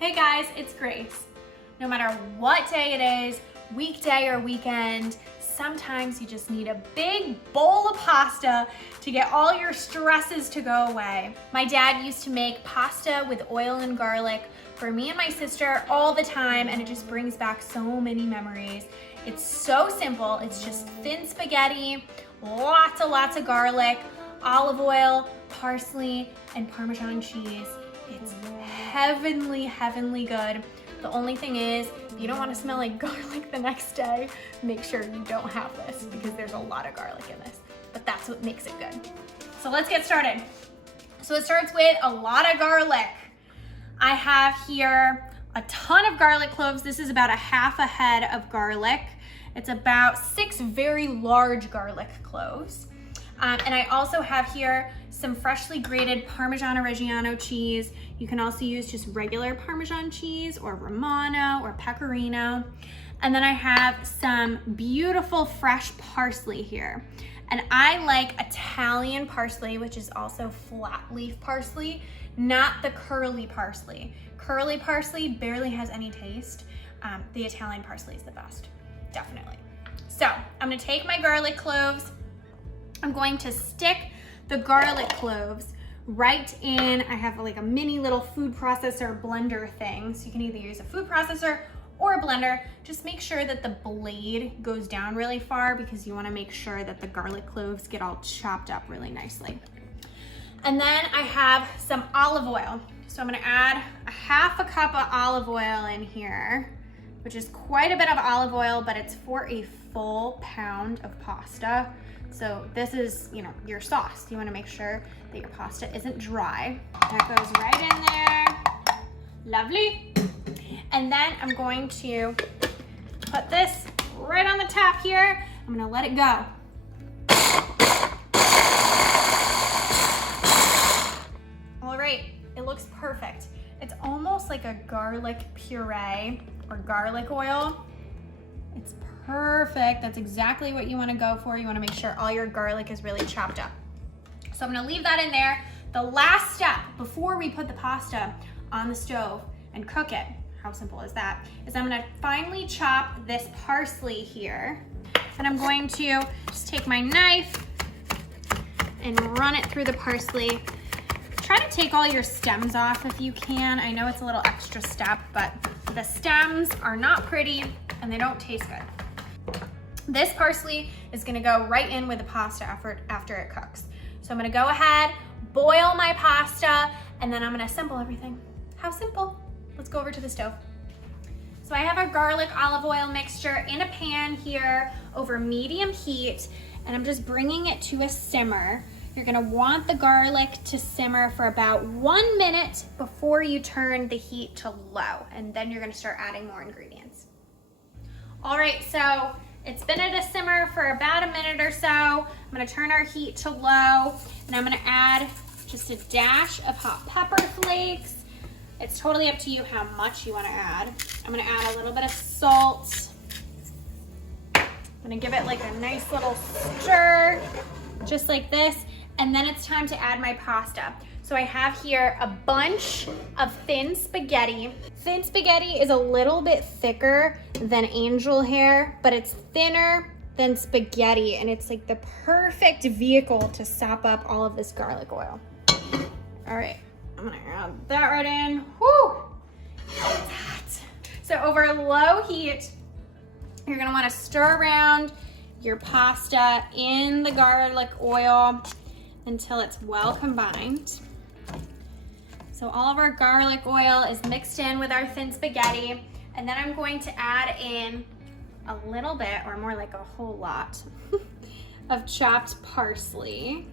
Hey guys, it's Grace. No matter what day it is, weekday or weekend, sometimes you just need a big bowl of pasta to get all your stresses to go away. My dad used to make pasta with oil and garlic for me and my sister all the time, and it just brings back so many memories. It's so simple. It's just thin spaghetti, lots of garlic, olive oil, parsley, and Parmesan cheese. It's heavenly good. The only thing is, if you don't want to smell like garlic the next day, make sure you don't have this because there's a lot of garlic in this, but that's what makes it good. So let's get started. So it starts with a lot of garlic. I have here a ton of garlic cloves. This is about a half a head of garlic. It's about 6 very large garlic cloves. And I also have here some freshly grated Parmigiano Reggiano cheese. You can also use just regular Parmesan cheese or Romano or Pecorino. And then I have some beautiful fresh parsley here. And I like Italian parsley, which is also flat leaf parsley, not the curly parsley. Curly parsley barely has any taste. The Italian parsley is the best, definitely. So I'm gonna take my garlic cloves. I'm going to stick the garlic cloves right in, I have like a mini little food processor blender thing. So you can either use a food processor or a blender. Just make sure that the blade goes down really far because you wanna make sure that the garlic cloves get all chopped up really nicely. And then I have some olive oil. So I'm gonna add a half a cup of olive oil in here, which is quite a bit of olive oil, but it's for a full pound of pasta. So this is, your sauce. You wanna make sure that your pasta isn't dry. That goes right in there. Lovely. And then I'm going to put this right on the top here. I'm gonna let it go. All right, it looks perfect. It's almost like a garlic puree or garlic oil. It's perfect. That's exactly what you want to go for. You want to make sure all your garlic is really chopped up. So I'm going to leave that in there. The last step before we put the pasta on the stove and cook it, how simple is that, is I'm going to finely chop this parsley here. And I'm going to just take my knife and run it through the parsley. Try to take all your stems off if you can. I know it's a little extra step, but the stems are not pretty and they don't taste good. This parsley is gonna go right in with the pasta after it cooks. So I'm gonna go ahead, boil my pasta, and then I'm gonna assemble everything. How simple? Let's go over to the stove. So I have our garlic olive oil mixture in a pan here over medium heat, and I'm just bringing it to a simmer. You're gonna want the garlic to simmer for about 1 minute before you turn the heat to low, and then you're gonna start adding more ingredients. All right, so it's been at a simmer for about a minute or so. I'm gonna turn our heat to low, and I'm gonna add just a dash of hot pepper flakes. It's totally up to you how much you wanna add. I'm gonna add a little bit of salt. I'm gonna give it like a nice little stir, just like this. And then it's time to add my pasta. So I have here a bunch of thin spaghetti. Thin spaghetti is a little bit thicker than angel hair, but it's thinner than spaghetti, and it's like the perfect vehicle to sop up all of this garlic oil. All right, I'm gonna add that right in. Woo! It's hot. So over low heat, you're gonna wanna stir around your pasta in the garlic oil until it's well combined. So all of our garlic oil is mixed in with our thin spaghetti, and then I'm going to add in a little bit, or more like a whole lot, of chopped parsley.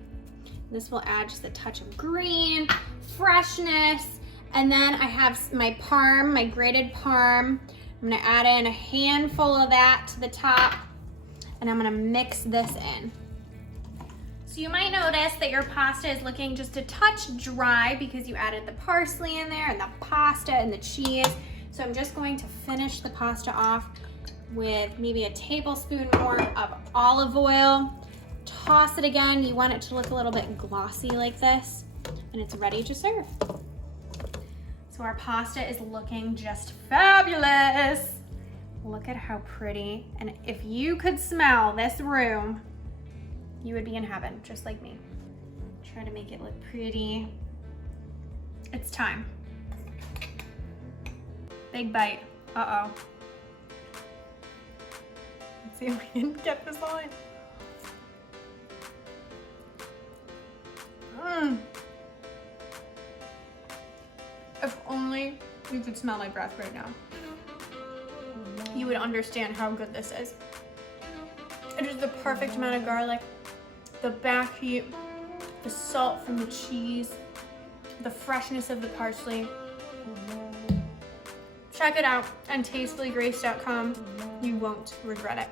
This will add just a touch of green, freshness, and then I have my parm, my grated parm. I'm gonna add in a handful of that to the top, and I'm gonna mix this in. So you might notice that your pasta is looking just a touch dry because you added the parsley in there and the pasta and the cheese. So I'm just going to finish the pasta off with maybe a tablespoon more of olive oil. Toss it again. You want it to look a little bit glossy like this, and it's ready to serve. So our pasta is looking just fabulous. Look at how pretty. And if you could smell this room, you would be in heaven, just like me. Try to make it look pretty. It's time. Big bite. Uh-oh. Let's see if we can get this on. If only you could smell my breath right now. You would understand how good this is. It is the perfect amount of garlic, the back heat, the salt from the cheese, the freshness of the parsley. Check it out on tastygrace.com. You won't regret it.